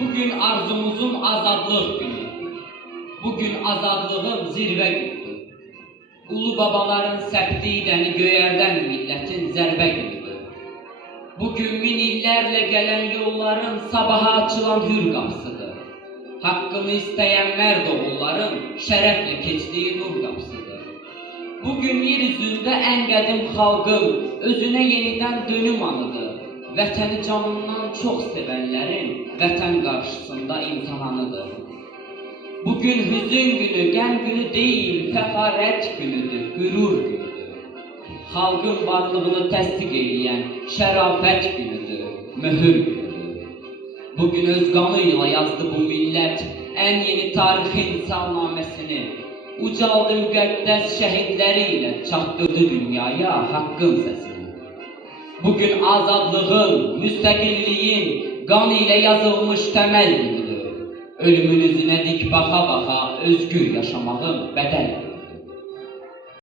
Bugün arzumuzun azadlıq günü. Bugün azadlığın zirvə günüdür. Ulu babaların səpdiyi idəni göyərdən millətin zərbə günüdür. Bugün min illərlə gələn yolların sabaha açılan hür qapısıdır. Haqqını istəyən mərd oğulların şərəflə keçdiyi nur qapısıdır. Bugün yer üzündə ən qədim xalqın özünə yenidən dönüm anıdır. Vətəni canından çox sevənlərin vətən qarşısında imtihanıdır. Bugün hüzün günü, qəm günü deyil, fəxarət günüdür, qürur günüdür. Xalqın varlığını təsdiq edən şərafət günüdür, möhür günüdür. Bugün öz qanı ilə yazdı bu millət ən yeni tarixin salnaməsini. Ucaldı müqəddəs şəhidləri ilə çatdırdı dünyaya haqqın səsini. Bugün azadlığın, müstəqilliyin qan ilə yazılmış təməl günüdür. Ölümün üzünə dik baxa-baxa özgür yaşamağın bədəl.